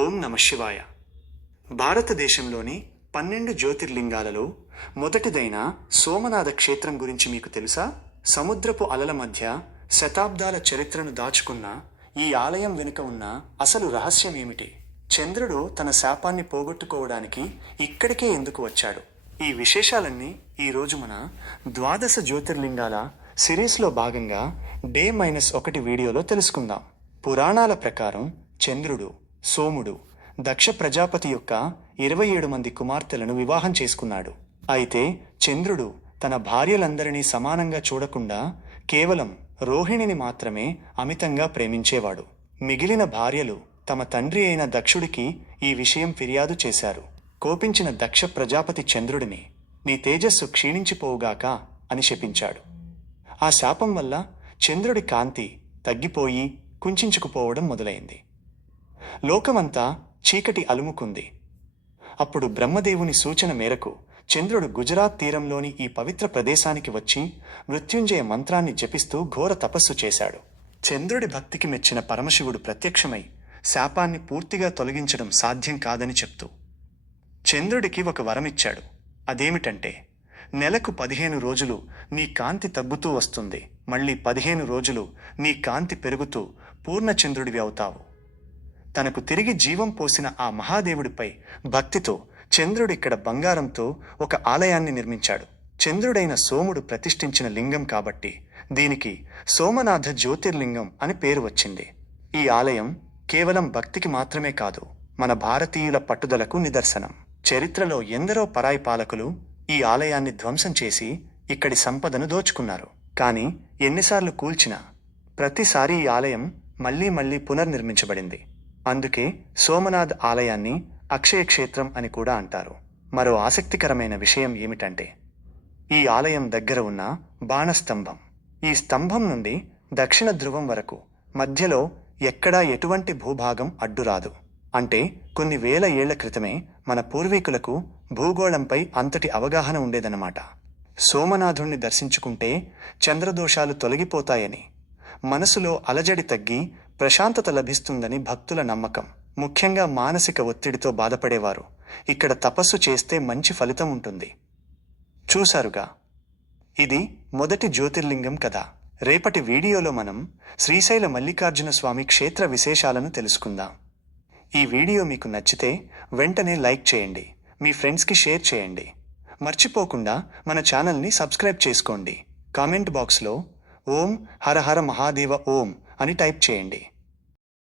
ఓం నమ శివాయ. భారతదేశంలోని 12 జ్యోతిర్లింగాలలో మొదటిదైన సోమనాథ క్షేత్రం గురించి మీకు తెలుసా? సముద్రపు అలల మధ్య శతాబ్దాల చరిత్రను దాచుకున్న ఈ ఆలయం వెనుక ఉన్న అసలు రహస్యం ఏమిటి? చంద్రుడు తన శాపాన్ని పోగొట్టుకోవడానికి ఇక్కడికే ఎందుకు వచ్చాడు? ఈ విశేషాలన్నీ ఈరోజు మన ద్వాదశ జ్యోతిర్లింగాల సిరీస్లో భాగంగా డే-1 వీడియోలో తెలుసుకుందాం. పురాణాల ప్రకారం చంద్రుడు సోముడు దక్ష ప్రజాపతి యొక్క 27 మంది కుమార్తెలను వివాహం చేసుకున్నాడు. అయితే చంద్రుడు తన భార్యలందరినీ సమానంగా చూడకుండా కేవలం రోహిణిని మాత్రమే అమితంగా ప్రేమించేవాడు. మిగిలిన భార్యలు తమ తండ్రి అయిన దక్షుడికి ఈ విషయం ఫిర్యాదు చేశారు. కోపించిన దక్ష ప్రజాపతి చంద్రుడిని నీ తేజస్సు క్షీణించిపోవుగాక అని శపించాడు. ఆ శాపం వల్ల చంద్రుడి కాంతి తగ్గిపోయి కుంచుకుపోవడం మొదలైంది. లోకమంతా చీకటి అలుముకుంది. అప్పుడు బ్రహ్మదేవుని సూచన మేరకు చంద్రుడు గుజరాత్ తీరంలోని ఈ పవిత్ర ప్రదేశానికి వచ్చి మృత్యుంజయ మంత్రాన్ని జపిస్తూ ఘోర తపస్సు చేశాడు. చంద్రుడి భక్తికి మెచ్చిన పరమశివుడు ప్రత్యక్షమై శాపాన్ని పూర్తిగా తొలగించడం సాధ్యం కాదని చెప్తూ చంద్రుడికి ఒక వరమిచ్చాడు. అదేమిటంటే, నెలకు 15 రోజులు నీ కాంతి తగ్గుతూ వస్తుంది, మళ్ళీ 15 రోజులు నీ కాంతి పెరుగుతూ పూర్ణచంద్రుడివి అవుతావు. తనకు తిరిగి జీవం పోసిన ఆ మహాదేవుడిపై భక్తితో చంద్రుడిక్కడ బంగారంతో ఒక ఆలయాన్ని నిర్మించాడు. చంద్రుడైన సోముడు ప్రతిష్ఠించిన లింగం కాబట్టి దీనికి సోమనాథ జ్యోతిర్లింగం అని పేరు వచ్చింది. ఈ ఆలయం కేవలం భక్తికి మాత్రమే కాదు, మన భారతీయుల పట్టుదలకు నిదర్శనం. చరిత్రలో ఎందరో పరాయి పాలకులు ఈ ఆలయాన్ని ధ్వంసం చేసి ఇక్కడి సంపదను దోచుకున్నారు. కానీ ఎన్నిసార్లు కూల్చినా ప్రతిసారి ఈ ఆలయం మళ్లీ మళ్లీ పునర్నిర్మించబడింది. అందుకే సోమనాథ్ ఆలయాన్ని అక్షయక్షేత్రం అని కూడా అంటారు. మరో ఆసక్తికరమైన విషయం ఏమిటంటే, ఈ ఆలయం దగ్గర ఉన్న బాణస్తంభం. ఈ స్తంభం నుండి దక్షిణ ధ్రువం వరకు మధ్యలో ఎక్కడా ఎటువంటి భూభాగం అడ్డురాదు. అంటే కొన్ని వేల ఏళ్ల క్రితమే మన పూర్వీకులకు భూగోళంపై అంతటి అవగాహన ఉండేదన్నమాట. సోమనాథుణ్ణి దర్శించుకుంటే చంద్రదోషాలు తొలగిపోతాయని, మనసులో అలజడి తగ్గి ప్రశాంతత లభిస్తుందని భక్తుల నమ్మకం. ముఖ్యంగా మానసిక ఒత్తిడితో బాధపడేవారు ఇక్కడ తపస్సు చేస్తే మంచి ఫలితం ఉంటుంది. చూశారుగా, ఇది మొదటి జ్యోతిర్లింగం కదా. రేపటి వీడియోలో మనం శ్రీశైల మల్లికార్జున స్వామి క్షేత్ర విశేషాలను తెలుసుకుందాం. ఈ వీడియో మీకు నచ్చితే వెంటనే లైక్ చేయండి, మీ ఫ్రెండ్స్కి షేర్ చేయండి. మర్చిపోకుండా మన ఛానల్ని సబ్స్క్రైబ్ చేసుకోండి. కామెంట్ బాక్స్లో ఓం హర హర మహాదేవ ఓం అని టైప్ చేయండి.